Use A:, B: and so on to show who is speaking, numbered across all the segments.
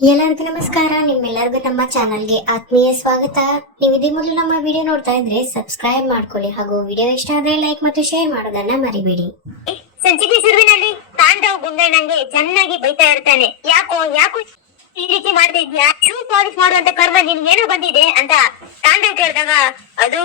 A: ಎಲ್ಲರಿಗೂ ನಮಸ್ಕಾರ. ನಿಮ್ಮೆಲ್ಲರಿಗೂ ನಮ್ಮ ಚಾನಲ್ಗೆ ಆತ್ಮೀಯ ಸ್ವಾಗತ. ನೀವು ಇದೇ ಮೊದಲು ನಮ್ಮ ವಿಡಿಯೋ ನೋಡ್ತಾ ಇದ್ರೆ ಸಬ್ಸ್ಕ್ರೈಬ್ ಮಾಡ್ಕೊಳ್ಳಿ ಹಾಗೂ ವಿಡಿಯೋ ಇಷ್ಟ ಆದ್ರೆ ಲೈಕ್ ಮತ್ತು ಶೇರ್ ಮಾಡೋದನ್ನ ಮರಿಬೇಡಿ.
B: ಸಂಚಿಕೆ ಶುರುವಿನಲ್ಲಿ ತಾಂಡವ್ ಗುಂಡಣ್ಣಂಗೆ ಚೆನ್ನಾಗಿ ಬೈತಾ ಇರ್ತಾನೆ. ಯಾಕೋ ಯಾಕೋ ಈ ರೀತಿ ಮಾಡ್ತಾ ಇದ್ಯಾ ಶೂ ಪಾಲಿಶ್ ಮಾಡುವಂತ ಕರ್ಮ ನಿನ್ಗೇನು ಬಂದಿದೆ ಅಂತ ತಾಂಡವ್ ಕೇಳಿದಾಗ ಅದು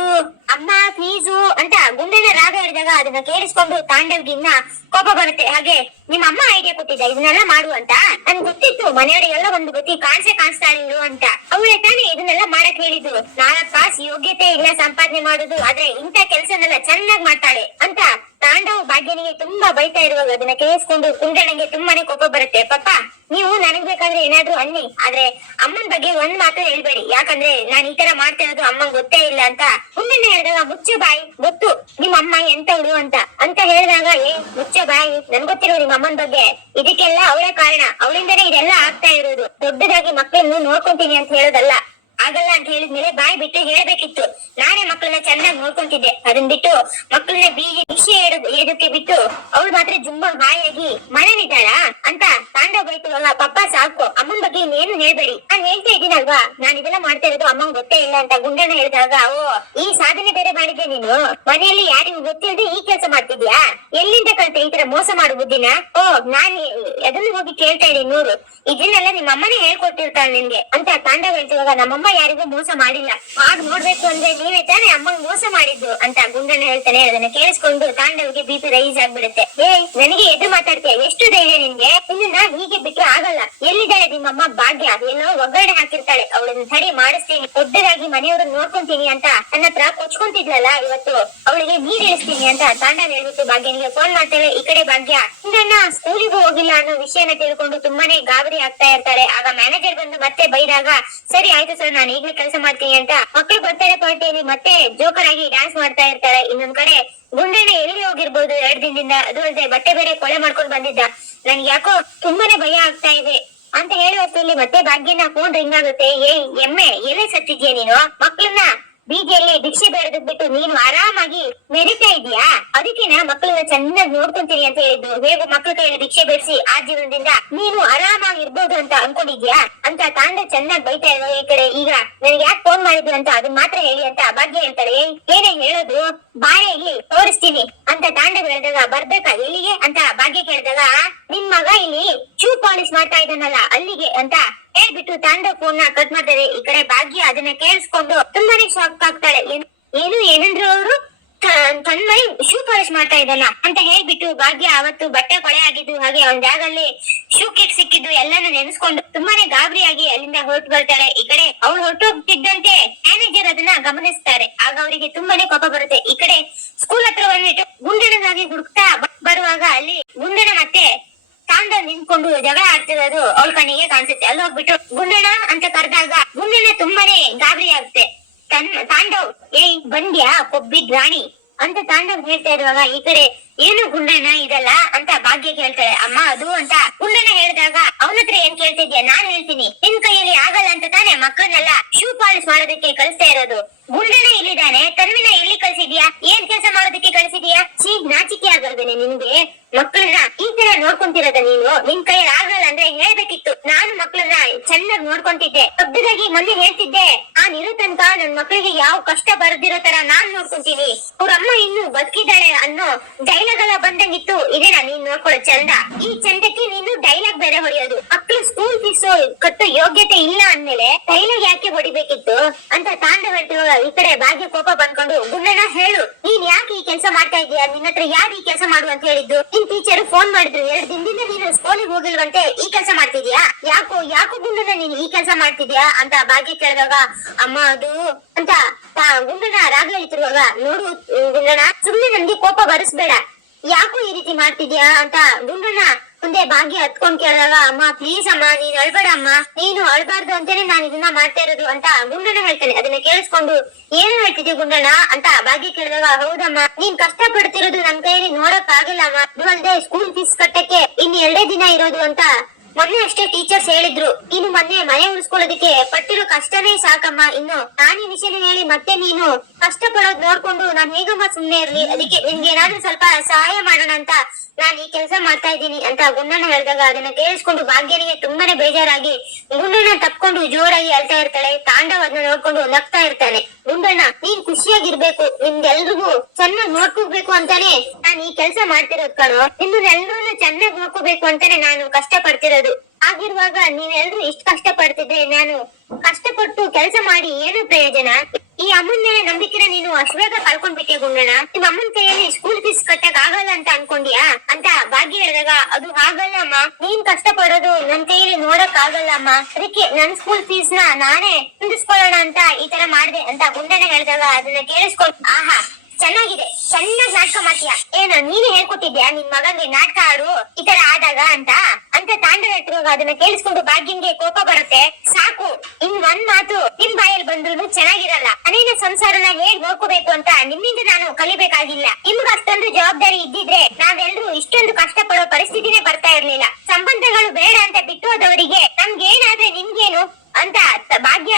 B: ಅಮ್ಮ ಫೀಸು ಅಂತ ಗುಂಡಿನ ರಾಗ ಹೇಳಿದಾಗ ಅದನ್ನ ಕೇಳಿಸ್ಕೊಂಡು ತಾಂಡವ್ಗೆ ಇನ್ನ ಕೋಪ ಬರುತ್ತೆ. ಹಾಗೆ ನಿಮ್ಮ ಅಮ್ಮ ಐಡಿಯಾ ಕೊಟ್ಟಿದ್ದ, ಇದನ್ನೆಲ್ಲ ಮಾಡು ಅಂತ. ನನ್ ಗೊತ್ತಿತ್ತು ಮನೆಯವರಿಗೆಲ್ಲ ಒಂದು ಗೊತ್ತಿ, ಕಾಣಿಸೇ ಕಾಣಿಸ್ತಾ ಇದ್ರು ಅಂತ. ಅವಳೇ ತಾನೇ ಇದನ್ನೆಲ್ಲ ಮಾಡಕ್ ಹೇಳಿದ್ರು ನಾಳಪ್ಪ ಯೋಗ್ಯತೆ ಇಲ್ಲ ಸಂಪಾದನೆ ಮಾಡುದು, ಆದ್ರೆ ಇಂಥ ಕೆಲಸನೆಲ್ಲ ಚೆನ್ನಾಗಿ ಮಾಡ್ತಾಳೆ ಅಂತ ತಾಂಡವ್ ಭಾಗ್ಯನಿಗೆ ತುಂಬಾ ಬೈತಾ ಇರುವಾಗ ಅದನ್ನ ಕೇಳಿಸ್ಕೊಂಡು ಕುಂಡಣ್ಣಂಗೆ ತುಂಬಾನೇ ಕೋಪ ಬರುತ್ತೆ. ಪಪ್ಪ, ನೀವು ನನಗ್ ಬೇಕಾದ್ರೆ ಏನಾದ್ರೂ ಅನ್ನಿ, ಆದ್ರೆ ಅಮ್ಮನ್ ಬಗ್ಗೆ ಒಂದ್ ಮಾತು ಹೇಳ್ಬೇಡಿ. ಯಾಕಂದ್ರೆ ನಾನ್ ಈ ತರ ಮಾಡ್ತಾ ಇರೋದು ಅಮ್ಮಂಗ್ ಗೊತ್ತೇ ಇಲ್ಲ ಅಂತ. ಕುಂಡಣ್ಣ ಹೇಳಿದಾಗ, ಮುಚ್ಚು ಬಾಯಿ, ಗೊತ್ತು ನಿಮ್ ಅಮ್ಮ ಎಂತವಳು ಅಂತ. ಅಂತ ಹೇಳಿದಾಗ, ಏ, ಮುಚ್ಚ ಬಾಯಿ ನನ್ ಗೊತ್ತಿರೋ ನಿಮ್ ಅಮ್ಮನ್ ಬಗ್ಗೆ ಇದಕ್ಕೆಲ್ಲ ಅವಳೇ ಕಾರಣ. ಅವಳಿಂದನೇ ಇದೆಲ್ಲ ಆಗ್ತಾ ಇರೋದು. ದೊಡ್ಡದಾಗಿ ಮಕ್ಕಳನ್ನು ನೋಡ್ಕೊಂತೀನಿ ಅಂತ ಹೇಳೋದಲ್ಲ. ಆಗಲ್ಲ ಅಂತ ಹೇಳಿದ್ಮೇಲೆ ಬಾಯಿ ಬಿಟ್ಟು ಹೇಳ್ಬೇಕಿತ್ತು. ನಾನೇ ಮಕ್ಕಳನ್ನ ಚೆನ್ನಾಗಿ ನೋಡ್ಕೊಂತಿದ್ದೆ. ಅದನ್ ಬಿಟ್ಟು ಮಕ್ಕಳನ್ನ ಬೀಜ ವಿಷಯ ಏದಕ್ಕೆ ಬಿಟ್ಟು ಅವಳು ಮಾತ್ರ ಜುಮ್ಮ ಹಾಯಾಗಿ ಮನೇಲಿದ್ದಾಳ ಅಂತ ತಾಂಡವ ಬೈತಲ್ಲ ಪಪ್ಪ ಸಾಕು, ಅಮ್ಮನ್ ಬಗ್ಗೆ ಇನ್ನೇನು ಹೇಳ್ಬೇಡಿ. ನಾನ್ ಹೇಳ್ತಾ ಇದ್ದೀನಲ್ವಾ? ನಾನ್ ಇದೆಲ್ಲ ಮಾಡ್ತಾ ಇರೋದು ಅಮ್ಮಂಗ್ ಗೊತ್ತೇ ಇಲ್ಲ ಅಂತ ಗುಂಡನ ಹೇಳಿದಾಗ, ಓ, ಈ ಸಾಧನೆ ಬೇರೆ ಮಾಡಿದ್ದೆ ನೀನು? ಮನೆಯಲ್ಲಿ ಯಾರಿಗೂ ಗೊತ್ತಿಲ್ಲದೆ ಈ ಕೆಲಸ ಮಾಡ್ತಿದ್ಯಾ? ಎಲ್ಲಿಂದ ಕಲ್ತೆ ಈ ತರ ಮೋಸ ಮಾಡೋ ಬುದ್ಧಿನ? ಓ, ನಾನ್ ಅದನ್ನು ಹೋಗಿ ಕೇಳ್ತಾ ಇದ್ದೀನಿ, ನೂರು. ಇದನ್ನೆಲ್ಲ ನಿಮ್ಮ ಅಮ್ಮನೇ ಹೇಳ್ಕೊಟ್ಟಿರ್ತಾಳೆ ನಿನ್ಗೆ ಅಂತ ತಾಂಡವ ಹೇಳ್ತಿವಾಗ ನಮ್ಮಮ್ಮ ಯಾರಿಗೂ ಮೋಸ ಮಾಡಿಲ್ಲ. ಆಗ ನೋಡ್ಬೇಕು ಅಂದ್ರೆ ನೀವೇ ತಾನೇ ಅಮ್ಮಂಗ್ ಮೋಸ ಮಾಡಿದ್ದು ಅಂತ ಗುಂಡಣ್ಣ ಹೇಳ್ತಾನೆ, ಅದನ್ನ ಕೇಳಿಸ್ಕೊಂಡು ತಾಂಡವ್ಗೆ ಬಿ ಪಿ ರೈಸ್ ಆಗ್ಬಿಡುತ್ತೆ. ಏ, ನನಗೆ ಎದುರು ಮಾತಾಡ್ತೀಯ? ಎಷ್ಟು ಧೈರ್ಯ ನಿನ್ಗೆ? ನಾನ್ ಹೀಗೆ ಬಿಟ್ರೆ ಆಗಲ್ಲ. ಎಲ್ಲಿದ್ದಾಳೆ ನಿಮ್ಮಮ್ಮ? ಭಾಗ್ಯ. ಏನೋ ಒಗ್ಗರಣೆ ಹಾಕಿರ್ತಾಳೆ. ಅವಳನ್ನ ಸರಿ ಮಾಡಿಸ್ತೀನಿ. ದೊಡ್ಡದಾಗಿ ಮನೆಯವ್ರನ್ನ ನೋಡ್ಕೊಂತೀನಿ ಅಂತ ನನ್ನ ಹತ್ರ ಕೊಚ್ಕೊಂತಿದ್ಲಲ್ಲ ಇವತ್ತು? ಅವಳಿಗೆ ನೀರ್ ಇಳಿಸ್ತೀನಿ ಅಂತ ತಾಂಡ ಹೇಳ್ಬಿಟ್ಟು ಭಾಗ್ಯನಿಗೆ ಫೋನ್ ಮಾಡ್ತಾಳೆ. ಈ ಕಡೆ ಭಾಗ್ಯ ನನ್ನ ಸ್ಕೂಲಿಗೂ ಹೋಗಿಲ್ಲ ಅನ್ನೋ ವಿಷಯನ ತಿಳ್ಕೊಂಡು ತುಂಬಾನೇ ಗಾಬರಿ ಆಗ್ತಾ ಇರ್ತಾರೆ. ಆಗ ಮ್ಯಾನೇಜರ್ ಬಂದು ಮತ್ತೆ ಬೈದಾಗ, ಸರಿ ಆಯ್ತು ಸರ್, ನಾನು ಈಗಲೇ ಕೆಲಸ ಮಾಡ್ತೀನಿ ಅಂತ. ಮಕ್ಕಳು ಬರ್ತಾರೆ ಪಾರ್ಟಿಯಲ್ಲಿ, ಮತ್ತೆ ಜೋಕರ್ ಆಗಿ ಡ್ಯಾನ್ಸ್ ಮಾಡ್ತಾ ಇರ್ತಾರೆ. ಇನ್ನೊಂದ್ ಕಡೆ ಗುಂಡಣ್ಣ ಎಲ್ಲಿ ಹೋಗಿರ್ಬೋದು? ಎರಡ್ ದಿನದಿಂದ. ಅದು ಅಲ್ಲದೆ ಬಟ್ಟೆ ಬೇರೆ ಕೊಳೆ ಮಾಡ್ಕೊಂಡು ಬಂದಿದ್ದ. ನನ್ಗೆ ಯಾಕೋ ತುಂಬಾನೇ ಭಯ ಆಗ್ತಾ ಇದೆ. ಅಂತ ಹೇಳುವ ಮತ್ತೆ ಭಾಗ್ಯನ ಫೋನ್ ರಿಂಗ್ ಆಗುತ್ತೆ. ಏ, ಎಮ್ಮೆ, ಎಲ್ಲೇ ಸತ್ತಿದ್ಯಾ ನೀನು? ಮಕ್ಕಳನ್ನ ಬೀದಿಯಲ್ಲಿ ಭಿಕ್ಷೆ ಬೇಡದ್ ಬಿಟ್ಟು ನೀನು ಆರಾಮಾಗಿ ಮೆರಿತಾ ಇದೀಯಾ ನಾ ಮಕ್ಕಳನ್ನ ಚೆನ್ನಾಗಿ ನೋಡ್ಕೊಂತೀನಿ ಅಂತ ಹೇಳಿದ್ದು. ಹೇಗು ಮಕ್ಕಳ ಕೈಯಲ್ಲಿ ಭಿಕ್ಷೆ ಬೇಡಿಸಿ ಆ ಜೀವನದಿಂದ ನೀನು ಆರಾಮಾಗಿ ಇರ್ಬೋದು ಅಂತ ಅನ್ಕೊಂಡಿದ್ಯಾ ಅಂತ ತಾಂಡ ಚೆನ್ನಾಗಿ ಬೈತಾ ಇರೋ ಈ ಕಡೆ ಈಗ ನನಗೆ ಯಾಕೆ ಫೋನ್ ಮಾಡಿದ್ರು ಅಂತ ಅದನ್ನ ಮಾತ್ರ ಹೇಳಿ ಅಂತ ಭಾಗ್ಯ ಹೇಳ್ತಾಳೆ. ಏನೇ ಹೇಳೋದು? ಬಾರೆ ಇಲ್ಲಿ ತೋರಿಸ್ತೀನಿ ಅಂತ ತಾಂಡ ಹೇಳಿದಾಗ, ಬರ್ಬೇಕಾ ಎಲ್ಲಿಗೆ? ಅಂತ ಭಾಗ್ಯ ಕೇಳಿದಾಗ ನಿಮ್ ಮಗ ಇಲ್ಲಿ ಚೂ ಪಾಲಿಶ್ ಮಾಡ್ತಾ ಇದ್ದಾನಲ್ಲ, ಅಲ್ಲಿಗೆ ಅಂತ ಹೇಳ್ಬಿಟ್ಟು ತಾಂಡ ಫೋನ್ನ ಕಟ್ ಮಾಡ್ತಾರೆ. ಈ ಕಡೆ ಭಾಗ್ಯ ಅದನ್ನ ಕೇಳಿಸ್ಕೊಂಡು ತುಂಬಾನೇ ಶಾಕ್ ಆಗ್ತಾಳೆ. ಏನ್- ಏನು, ಏನಂದ್ರು ಅವರು ತನ್ಮಯ್ ಶೂ ಪಾಲಿಶ್ ಮಾಡ್ತಾ ಇದ್ದಾನ ಅಂತ ಹೇಳ್ಬಿಟ್ಟು ಭಾಗ್ಯ ಅವತ್ತು ಬಟ್ಟೆ ಕೊಳೆ ಆಗಿದ್ದು ಹಾಗೆ ಅವನ ಜಾಗಲ್ಲಿ ಶೂ ಕಿಟ್ ಸಿಕ್ಕಿದ್ದು ಎಲ್ಲಾನು ನೆನೆಸ್ಕೊಂಡು ತುಂಬಾನೇ ಗಾಬರಿಯಾಗಿ ಅಲ್ಲಿಂದ ಹೊರಟು ಬರ್ತಾಳೆ. ಈ ಕಡೆ ಅವ್ಳು ಹೊರಟೋಗ್ತಿದ್ದಂತೆ ಮ್ಯಾನೇಜರ್ ಅದನ್ನ ಗಮನಿಸ್ತಾರೆ. ಆಗ ಅವರಿಗೆ ತುಂಬಾನೇ ಕೋಪ ಬರುತ್ತೆ. ಈ ಕಡೆ ಸ್ಕೂಲ್ ಹತ್ರ ಬಂದ್ಬಿಟ್ಟು ಗುಂಡಣಗಾಗಿ ಹುಡುಕ್ತಾ ಬರುವಾಗ ಅಲ್ಲಿ ಗುಂಡಣ ಮತ್ತೆ ತಾಂಡವ್ ನಿಂತ್ಕೊಂಡು ಜಗಳ ಆಡ್ತಿರೋದು ಅವಳ ಕಣ್ಣಿಗೆ ಕಾಣಿಸುತ್ತೆ. ಅಲ್ಲಿ ಹೋಗ್ಬಿಟ್ಟು ಗುಂಡಣ ಅಂತ ಕರೆದಾಗ ಗುಂಡಣ ತುಂಬಾನೇ ಗಾಬರಿ ಆಗುತ್ತೆ. ತನ್ ತಾಂಡವ್, ಏಯ್ ಬಂದ್ಯಾ, ಕೊಬ್ಬಿದ್ ರಾಣಿ? ಅಂತ ತಾಂಡವ್ ಹೇಳ್ತಾ ಇರುವಾಗ ಈ ಕಡೆ ಏನು ಗುಂಡಣ್ಣ ಇದಲ್ಲ ಅಂತ ಭಾಗ್ಯ ಕೇಳ್ತಾಳೆ. ಅಮ್ಮ, ಅದು ಅಂತ ಗುಂಡಣ್ಣ ಹೇಳಿದಾಗ ಅವನ ಹತ್ರ ಏನ್ ಕೇಳ್ತಿದ್ಯಾ? ನಾನ್ ಹೇಳ್ತೀನಿ. ನಿನ್ ಕೈಯಲ್ಲಿ ಆಗಲ್ಲ ಅಂತ ತಾನೆ ಮಕ್ಕಳನ್ನೆಲ್ಲ ಶೂ ಪಾಲಿಸ್ ಮಾಡೋದಕ್ಕೆ ಕಳಿಸ್ತಾ ಇರೋದು. ಗುಂಡಣ್ಣ ಇಲ್ಲಿದ್ದಾನೆ. ತನ್ವಿನ ಎಲ್ಲಿ ಕಳ್ಸಿದ್ಯಾ? ಏನ್ ಕೆಲಸ ಮಾಡೋದಕ್ಕೆ ಕಳ್ಸಿದ್ಯಾ? ಚೀ ನಾಚಿಕೆ ಆಗಲ್ವೇನೆ ನಿನ್ಗೆ. ಮಕ್ಕಳನ್ನ ಈ ತರ ನೋಡ್ಕೊಂತಿರೋದ ನೀನು? ನಿನ್ ಕೈಯಲ್ಲಿ ಆಗಲ್ಲ ಅಂದ್ರೆ ಹೇಳ್ಬೇಕಿತ್ತು. ನಾನು ಮಕ್ಕಳನ್ನ ಚೆನ್ನಾಗಿ ನೋಡ್ಕೊಂತಿದ್ದೆ. ದೊಡ್ಡದಾಗಿ ಮೊನ್ನೆ ಹೇಳ್ತಿದ್ದೆ. ಆ ನಿರು ತನಕ ನನ್ ಮಕ್ಕಳಿಗೆ ಯಾವ ಕಷ್ಟ ಬರ್ದಿರೋ ತರ ನಾನ್ ನೋಡ್ಕೊಂತೀನಿ. ಅವ್ರ ಅಮ್ಮ ಇನ್ನು ಬದುಕಿದ್ದಾಳೆ ಅನ್ನೋ ಡೈಲಾಗ್ ಎಲ್ಲ ಬಂದಂಗಿತ್ತು. ಇದೇನಾ ನೀನ್ ನೋಡ್ಕೊಳ್ಳೋ ಚಂದ. ಈ ಚಂದಕ್ಕೆ ನೀನು ಡೈಲಾಗ್ ಬೇರೆ ಹೊಡೆಯೋದು. ಮಕ್ಕಳು ಸ್ಕೂಲ್ ಫೀಸ್ ಕಟ್ಟೋ ಯೋಗ್ಯತೆ ಇಲ್ಲ ಅಂದ್ಮೇಲೆ ಡೈಲಾಗ್ ಯಾಕೆ ಹೊಡಿಬೇಕಿತ್ತು? ಅಂತ ಹೇಳ್ತಿರುವಾಗ ಈ ಕಡೆ ಭಾಗ್ಯ ಕೋಪ ಬಂದ್ಕೊಂಡು ಗುಂಡಣ್ಣ ಹೇಳು, ನೀನ್ ಯಾಕೆ ಈ ಕೆಲಸ ಮಾಡ್ತಾ ಇದೀಯಾ ನಿನ್ನ ಹತ್ರ ಯಾರು ಈ ಕೆಲಸ ಮಾಡು ಅಂತ ಹೇಳಿದ್ದು? ನಿನ್ ಟೀಚರ್ ಫೋನ್ ಮಾಡಿದ್ರು. ಎರಡ್ ದಿನದಿಂದ ನೀನು ಸ್ಕೂಲಿಗೆ ಹೋಗಿಲ್ವಂತೆ ಈ ಕೆಲಸ ಮಾಡ್ತಿದ್ಯಾ ಯಾಕೋ ಯಾಕೋ ಗುಂಡಣ್ಣ ನೀನ್ ಈ ಕೆಲಸ ಮಾಡ್ತಿದ್ಯಾ ಅಂತ ಭಾಗ್ಯ ಕೇಳಿದಾಗ, ಅಮ್ಮ, ಅದು ಅಂತ ಗುಂಡಣ್ಣ ರಾಗ ಹೇಳ್ತಿರುವಾಗ, ನೋಡು ಗುಂಡಣ್ಣ, ಸುಮ್ನೆ ನನ್ಗೆ ಕೋಪ ಬರಿಸ್ಬೇಡ. ಯಾಕೋ ಈ ರೀತಿ ಮಾಡ್ತಿದ್ಯಾ ಅಂತ ಗುಂಡಣ್ಣ ಮುಂದೆ ಬಾಗಿ ಹತ್ಕೊಂಡ್ ಕೇಳಿದಾಗ, ಅಮ್ಮ ಪ್ಲೀಸ್ ಅಮ್ಮ, ನೀನ್ ಅಳ್ಬೇಡ ಅಮ್ಮ ನೀನು ಅಳ್ಬಾರ್ದು ಅಂತಾನೆ ನಾನು ಇದನ್ನ ಮಾಡ್ತಾ ಇರೋದು ಅಂತ ಗುಂಡಣ್ಣ ಹೇಳ್ತಾನೆ. ಅದನ್ನ ಕೇಳಿಸ್ಕೊಂಡು, ಏನು ಹೇಳ್ತಿದ್ಯ ಗುಂಡಣ್ಣ ಅಂತ ಭಾಗ್ಯ ಕೇಳಿದಾಗ, ಹೌದಮ್ಮ, ನೀನ್ ಕಷ್ಟ ಪಡ್ತಿರೋದು ನನ್ ಕೈಯಲ್ಲಿ ನೋಡಕ್ ಆಗಿಲ್ಲ ಅಮ್ಮ. ಅಲ್ದೆ ಸ್ಕೂಲ್ ಫೀಸ್ ಕಟ್ಟಕ್ಕೆ ಇನ್ ಎರಡೇ ದಿನ ಇರೋದು ಅಂತ ಮೊನ್ನೆ ಅಷ್ಟೇ ಟೀಚರ್ಸ್ ಹೇಳಿದ್ರು, ನೀನು ಮೊನ್ನೆ ಮನೆ ಉಳಿಸ್ಕೊಳ್ಳೋದಕ್ಕೆ ಪಟ್ಟಿರೋ ಕಷ್ಟನೇ ಸಾಕಮ್ಮ, ಇನ್ನು ನಾನು ವಿಷಯನ ಹೇಳಿ ಮತ್ತೆ ನೀನು ಕಷ್ಟ ಪಡೋದ್ ನೋಡ್ಕೊಂಡು ನಾನ್ ಹೇಗಮ್ಮ ಸುಮ್ನೆ ಇರ್ಲಿ? ಅದಕ್ಕೆ ನಿನ್ಗೆ ಏನಾದ್ರೂ ಸ್ವಲ್ಪ ಸಹಾಯ ಮಾಡೋಣ ಅಂತ ನಾನ್ ಈ ಕೆಲಸ ಮಾಡ್ತಾ ಇದ್ದೀನಿ ಅಂತ ಗುಂಡಣ್ಣ ಹೇಳಿದಾಗ ಅದನ್ನ ಕೇಳಿಸ್ಕೊಂಡು ಭಾಗ್ಯನಿಗೆ ತುಂಬಾನೇ ಬೇಜಾರಾಗಿ, ಗುಂಡಣ್ಣ ತಪ್ಕೊಂಡು ಜೋರಾಗಿ ಅಳ್ತಾ ಇರ್ತಾಳೆ, ತಾಂಡವ್ ಅದನ್ನ ನೋಡ್ಕೊಂಡು ನಗ್ತಾ ಇರ್ತಾನೆ. ಗುಂಡಣ್ಣ, ನೀನ್ ಖುಷಿಯಾಗಿರ್ಬೇಕು ನಿಮ್ದೆಲ್ರಿಗೂ ಚೆನ್ನಾಗಿ ನೋಡ್ಕೋಬೇಕು ಅಂತಾನೆ ನಾನು ಈ ಕೆಲಸ ಮಾಡ್ತಿರೋದ್ ಕಣೋ. ನಿಮ್ಮನ್ನೆಲ್ರೂ ಚೆನ್ನಾಗಿ ನೋಡ್ಕೋಬೇಕು ಅಂತಾನೆ ನಾನು ಕಷ್ಟ ಪಡ್ತಿರೋದು ಆಗಿರುವಾಗ ನೀವೆಲ್ರು ಇಷ್ಟ ಕಷ್ಟ ಪಡ್ತಿದ್ರೆ ನಾನು ಕಷ್ಟಪಟ್ಟು ಕೆಲಸ ಮಾಡಿ ಏನು ಪ್ರಯೋಜನ? ಈ ಅಮ್ಮನ ಮೇಲೆ ನಂಬಿಕೆನ ನೀನು ಅಷ್ಟು ಬೇಗ ಕಳ್ಕೊಂಡ್ಬಿಟ್ಟೆ ಗುಂಡಣ್ಣ. ನಿಮ್ಮ ಅಮ್ಮನ ಕೈಯಲ್ಲಿ ಸ್ಕೂಲ್ ಫೀಸ್ ಕಟ್ಟಕ್ ಆಗಲ್ಲ ಅಂತ ಅನ್ಕೊಂಡಿಯಾ? ಅಂತ ಭಾಗ್ಯ ಹೇಳಿದಾಗ, ಅದು ಆಗಲ್ಲ ಅಮ್ಮ. ನೀನ್ ಕಷ್ಟ ಪಡೋದು ನನ್ ಕೈಯಲ್ಲಿ ನೋಡಕ್ ಆಗಲ್ಲ ಅಮ್ಮ. ಅದಕ್ಕೆ ನನ್ ಸ್ಕೂಲ್ ಫೀಸ್ನ ನಾನೇ ತುಂಬಿಸ್ಕೊಳ್ಳೋಣ ಅಂತ ಈ ತರ ಮಾಡ್ದೆ ಅಂತ ಗುಂಡಣ್ಣ ಹೇಳಿದಾಗ, ಅದನ್ನ ಕೇಳಿಸ್ಕೊಂಡು ಆಹಾ ಚೆನ್ನಾಗಿದೆ. ಚೆನ್ನಾಗಿ ನಾಟಕ ಮಾಡ್ತೀಯ? ಏನ, ನೀನೇ ಹೇಳ್ಕೊಟ್ಟಿದ್ಯಾ? ನಿನ್ ಮಗಂಗೆ ನಾಟಕ ಆಡು, ಈ ತರ ಆದಾಗ ಅಂತ? ಅಂತ ತಾಂಡವ ಅದನ್ನ ಕೇಳಿಸ್ಕೊಂಡು ಭಾಗ್ಯಂಗೆ ಕೋಪ ಬರುತ್ತೆ. ಸಾಕು. ಇನ್ ಒಂದ್ ಮಾತು ನಿಮ್ ಬಾಯಲ್ಲಿ ಬಂದ್ರು ಚೆನ್ನಾಗಿರಲ್ಲ. ಅನೇನ ಸಂಸಾರನ ಹೇಗ್ ನೋಡ್ಕೋಬೇಕು ಅಂತ ನಿಮ್ಮಿಂದ ನಾನು ಕಲಿಬೇಕಾಗಿಲ್ಲ. ನಿಮ್ಗ ಅಷ್ಟೊಂದು ಜವಾಬ್ದಾರಿ ಇದ್ದಿದ್ರೆ ನಾವೆಲ್ಲರೂ ಇಷ್ಟೊಂದು ಕಷ್ಟ ಪಡೋ ಪರಿಸ್ಥಿತಿನೇ ಬರ್ತಾ ಇರ್ಲಿಲ್ಲ. ಸಂಬಂಧಗಳು ಬೇಡ ಅಂತ ಬಿಟ್ಟು ಹೋದವರಿಗೆ ನಮ್ಗೆ ಏನಾದ್ರೆ ನಿಮ್ಗೇನು? ಅಂತ ಭಾಗ್ಯ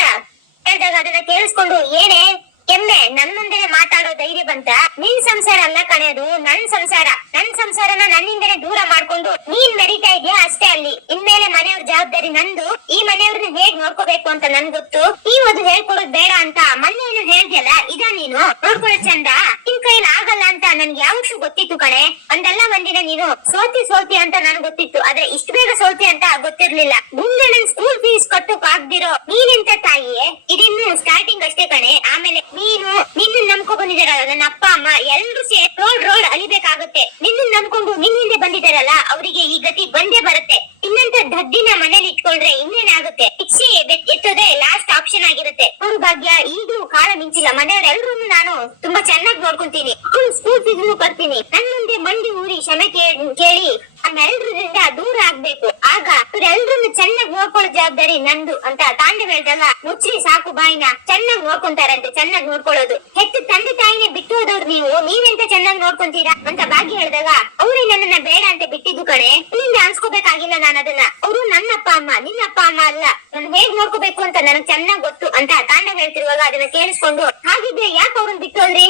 B: ಹೇಳಿದಾಗ ಅದನ್ನ ಕೇಳಿಸ್ಕೊಂಡು, ಏನೇ? ಕೆಮ್ಮೆ ನನ್ ಮುಂದೆನೆ ಮಾತಾಡೋ ಧೈರ್ಯ ಬಂತ? ನಿನ್ ಸಂಸಾರ ಅಲ್ಲ ಕಣೆಯದು ನನ್ ಸಂಸಾರ. ನನ್ ಸಂಸಾರನ ನನ್ನಿಂದನೆ ದೂರ ಮಾಡ್ಕೊಂಡು ನೀನ್ ಮೆರಿತಾ ಇದೆಯಾ ಅಷ್ಟೇ ಅಲ್ಲಿ. ಇನ್ಮೇಲೆ ಮನೆಯವ್ರ ಜವಾಬ್ದಾರಿ ನಂದು. ಈ ಮನೆಯವ್ರನ್ನ ಹೇಗ್ ನೋಡ್ಕೋಬೇಕು ಅಂತ ನನ್ ಗೊತ್ತು. ನೀವ್ ಅದು ಹೇಳ್ಕೊಡೋದ್ ಬೇಡ ಅಂತ ಮೊನ್ನೆ ಏನು ಹೇಳ್ದಲ್ಲ ಇದ ನೀನು ನೋಡ್ಕೊಳ್ಳೋ ಚಂದ? ನಿನ್ ಕೈಲಿ ಆಗಲ್ಲ ಅಂತ ನನ್ಗೆ ಯಾವತ್ತೂ ಗೊತ್ತಿತ್ತು ಕಣೆ. ಒಂದಲ್ಲ ಒಂದಿನ ನೀನು ಸೋತಿ ಸೋತಿ ಅಂತ ನನ್ ಗೊತ್ತಿತ್ತು. ಆದ್ರೆ ಇಷ್ಟು ಬೇಗ ಸೋತಿ ಅಂತ ಗೊತ್ತಿರ್ಲಿಲ್ಲ. ಮುಂದೆ ನನ್ ಸ್ಕೂಲ್ ಫೀಸ್ ಕಟ್ಟಕ್ ಆಗ್ದಿರೋ ನೀನಿಂತ ತಾಯಿಯೇ ಇದಿನ್ನು ಸ್ಟಾರ್ಟಿಂಗ್ ಅಷ್ಟೇ ಕಣೆ ಆಮೇಲೆ ನೀನು ನಿನ್ನ ನಂಬ್ಕೊ ಬಂದಿದಾರಲ್ಲ ನನ್ನ ಅಪ್ಪ ಅಮ್ಮ ಎಲ್ರು ಸೇ ರೋಡ್ ರೋಡ್ ಅಲಿಬೇಕಾಗುತ್ತೆ ನಿನ್ನ ನಂಬ್ಕೊಂಡು ನಿನ್ ಹಿಂದೆ ಬಂದಿದಾರಲ್ಲ ಅವರಿಗೆ ಈ ಗತಿ ಬಂದೇ ಬರುತ್ತೆ ಇನ್ನಂತ ದದ್ದಿನ ಮನೇಲಿ ಇಟ್ಕೊಂಡ್ರೆ ಇನ್ನೇನಾಗುತ್ತೆ ಶಿಕ್ಷೆ ಎತ್- ಎತ್ತೋದೇ ಲಾಸ್ಟ್ ಆಪ್ಷನ್ ಆಗಿರುತ್ತೆ ಅವ್ರ ಭಾಗ್ಯ ಕಾಲ ಮಿಂಚಿಲ್ಲ ಮನೆಯವರೆಲ್ಲರೂ ನಾನು ತುಂಬಾ ಚೆನ್ನಾಗಿ ನೋಡ್ಕೊಂತೀನಿ. ಸ್ಕೂಲ್ ಫೀಸ್ ಬರ್ತೀನಿ. ನನ್ನ ಮುಂದೆ ಮಂಡಿ ಊರಿ ಕ್ಷಮೆ ಕೇಳಿ. ದೂರ ಆಗ್ಬೇಕು. ಆಗ ಇವರೆಲ್ರನ್ನು ಚೆನ್ನಾಗಿ ನೋಡ್ಕೊಳ್ಳೋ ಜವಾಬ್ದಾರಿ ನಂದು ಅಂತ ತಾಂಡ ಹೇಳ್ದಲ್ಲ ಮುಚ್ಚಿ ಸಾಕು ಬಾಯಿನ. ಚೆನ್ನಾಗಿ ನೋಡ್ಕೊಂತಾರಂತೆ, ಚೆನ್ನಾಗಿ ನೋಡ್ಕೊಳ್ಳೋದು. ಹೆಚ್ಚು ತಂದೆ ತಾಯಿನೇ ಬಿಟ್ಟು ಹೋದವ್ರು ನೀವು, ನೀವೆಂತ ಚೆನ್ನಾಗಿ ನೋಡ್ಕೊಂತೀರಾ ಅಂತ ಭಾಗ್ಯ ಹೇಳಿದಾಗ, ಅವ್ರೇ ನನ್ನನ್ನ ಬೇಡ ಅಂತ ಬಿಟ್ಟಿದ್ದು ಕಣೆ. ನೀನ್ ಅನ್ಸ್ಕೋಬೇಕಾಗಿಲ್ಲ ನಾನು ಅದನ್ನ ಅವರು ನನ್ನ ಅಪ್ಪ ಅಮ್ಮ ನಿನ್ನ ಅಪ್ಪ ಅಮ್ಮ ಅಲ್ಲ. ನಾನು ಹೇಗ್ ನೋಡ್ಕೋಬೇಕು ಅಂತ ನನಗ್ ಚೆನ್ನಾಗ್ ಗೊತ್ತು ಅಂತ ತಾಂಡ ಹೇಳ್ತಿರುವಾಗ ಅದನ್ನ ಕೇಳಿಸ್ಕೊಂಡು, ಹಾಗಿದ್ರೆ ಯಾಕೆ ಅವ್ರನ್ನ ಬಿಟ್ಟು ಹೋದ್ರಿ?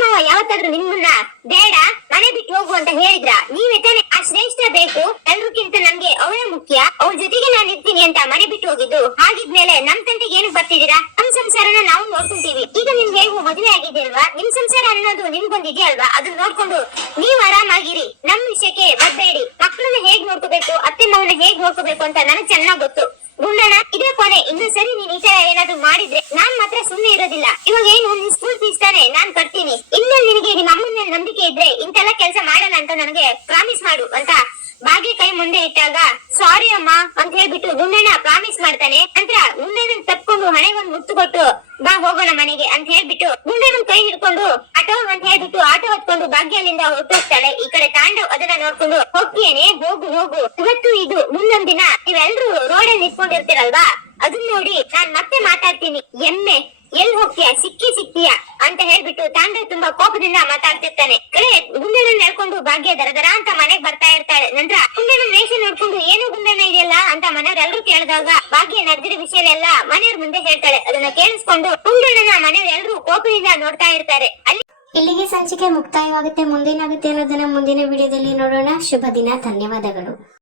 B: ಮಾವ ಯಾವತ್ತಾದ್ರೂ ನಿಮ್ಮನ್ನ ಬೇಡ, ಮನೆ ಬಿಟ್ಟು ಹೋಗು ಅಂತ ಹೇಳಿದ್ರ? ನೀವೇ ತಾನೇ ಶ್ರೇಷ್ಠ ಬೇಕು ಎಲ್ರಿಗಿಂತ ನಮ್ಗೆ ಅವಳ ಮುಖ್ಯ. ಅವ್ರ ಜೊತೆಗೆ ನಾನು ಇರ್ತೀನಿ ಅಂತ ಮನೆ ಬಿಟ್ಟು ಹೋಗಿದ್ದು. ಹಾಗಿದ್ಮೇಲೆ ನಮ್ ತಂಟೆಗೆ ಏನಕ್ ಬರ್ತಿದ್ದೀರಾ? ನಮ್ ಸಂಸಾರನ ನಾವು ನೋಡ್ಕೊಂತೀವಿ. ಈಗ ನಿಮ್ಗೆ ಹೇಗೂ ಮದುವೆ ಆಗಿದೆ ಅಲ್ವಾ ನಿಮ್ ಸಂಸಾರ ಅನ್ನೋದು ನಿಮ್ಗೆ ಬಂದಿದೆ ಅಲ್ವಾ ಅದನ್ನ ನೋಡ್ಕೊಂಡು ನೀವ್ ಆರಾಮಾಗಿರಿ. ನಮ್ ವಿಷಯಕ್ಕೆ ಬರ್ಬೇಡಿ ಮಕ್ಕಳನ್ನ ಹೇಗ್ ನೋಡ್ಕೋಬೇಕು? ಅತ್ತೆ ಮಾವನ ಹೇಗ್ ನೋಡ್ಕೋಬೇಕು ಅಂತ ನನಗ್ ಚೆನ್ನಾಗ್ ಗೊತ್ತು. ಗುಂಡಣ್ಣ ಇದೇ ಕೊನೆ ಇನ್ನು ಸರಿ, ನೀನ್ ಈ ತರ ಏನಾದ್ರು ಮಾಡಿದ್ರೆ ನಾನ್ ಮಾತ್ರ ಸುಮ್ಮನೆ ಇರೋದಿಲ್ಲ. ಇವಾಗ ಏನು, ನಿನ್ ಸ್ಕೂಲ್ ಫೀಸ್ ತಾನೆ? ನಾನ್ ಕಟ್ತೀನಿ. ಇನ್ನು ನಿನಗೆ ನಿಮ್ಮ ಅಮ್ಮನ ಮೇಲೆ ನಂಬಿಕೆ ಇದ್ರೆ ಇಂತೆಲ್ಲ ಕೆಲಸ ಮಾಡಲ್ಲ ಅಂತ ನನಗೆ ಪ್ರಾಮಿಸ್ ಮಾಡು, ಅಂತ ಭಾಗ್ಯ ಕೈ ಮುಂದೆ ಇಟ್ಟಾಗ ಸಾರಿ ಅಮ್ಮ, ಅಂತ ಹೇಳ್ಬಿಟ್ಟು ಗುಂಡಣ್ಣ ಪ್ರಾಮಿಸ್ ಮಾಡ್ತಾನೆ. ನಂತರ ಗುಂಡಣ್ಣನ್ ತಪ್ಕೊಂಡು ಒಂದು ಮುತ್ತು ಕೊಟ್ಟು ಬಾ, ಹೋಗೋಣ ಮನೆಗೆ, ಅಂತ ಹೇಳ್ಬಿಟ್ಟು ಗುಂಡಣ್ಣನ್ ಕೈ ಹಿಡ್ಕೊಂಡು ಆಟೋ ಅಂತ ಹೇಳ್ಬಿಟ್ಟು ಆಟೋ ಹತ್ಕೊಂಡು ಭಾಗ್ಯ ಅಲ್ಲಿಂದ ಹೊರಟೋಗ್ತಾಳೆ. ಈ ಕಡೆ ತಾಂಡವ್ ಅದನ್ನ ನೋಡ್ಕೊಂಡು ಹೋಗ್ತೇನೆ ಹೋಗು ಹೋಗು. ಇವತ್ತು ಇದು ಮುಂದೊಂದ್ ದಿನ. ನೀವೆಲ್ರೂ ರೋಡಲ್ಲಿ ನಿಂತ್ಕೊಂಡಿರ್ತೀರಲ್ವಾ? ಅದನ್ನ ನೋಡಿ ನಾನ್ ಮತ್ತೆ ಮಾತಾಡ್ತೀನಿ. ಎಮ್ಮೆ. ಎಲ್ ಹೋಗ್ತೀಯ? ಸಿಕ್ಕಿ ಸಿಕ್ತೀಯ? ಅಂತ ಹೇಳ್ಬಿಟ್ಟು ತಾಂಡವ್ ತುಂಬಾ ಕೋಪದಿಂದ ಮಾತಾಡ್ತಿರ್ತಾನೆ. ಕಡೆ ಗುಂಡನ ನಡ್ಕೊಂಡು ಭಾಗ್ಯ, ದರ ದರ ಅಂತ ಮನೆಗ್ ಬರ್ತಾ ಇರ್ತಾಳೆ. ನಂತರ ಗುಂಡನ ವೇಷ ನೋಡ್ಕೊಂಡು, ಏನು ಗುಂಡನ ಇದೆಯಲ್ಲ? ಅಂತ ಮನೆಯವರೆಲ್ಲರೂ ಕೇಳಿದಾಗ ಭಾಗ್ಯ ನಡೆದಿರೋ ವಿಷಯ ಎಲ್ಲ ಮನೆಯವ್ರ ಮುಂದೆ ಹೇಳ್ತಾಳೆ. ಅದನ್ನ ಕೇಳಿಸ್ಕೊಂಡು ಗುಂಡಣ್ಣನ ಮನೆಯವರೆಲ್ಲರೂ ಕೋಪದಿಂದ ನೋಡ್ತಾ ಇರ್ತಾರೆ. ಅಲ್ಲಿ
A: ಇಲ್ಲಿಗೆ ಸಂಚಿಕೆ ಮುಕ್ತಾಯವಾಗುತ್ತೆ. ಮುಂದೇನಾಗುತ್ತೆ ಅನ್ನೋದನ್ನ ಮುಂದಿನ ವಿಡಿಯೋದಲ್ಲಿ ನೋಡೋಣ. ಶುಭ ದಿನ. ಧನ್ಯವಾದಗಳು.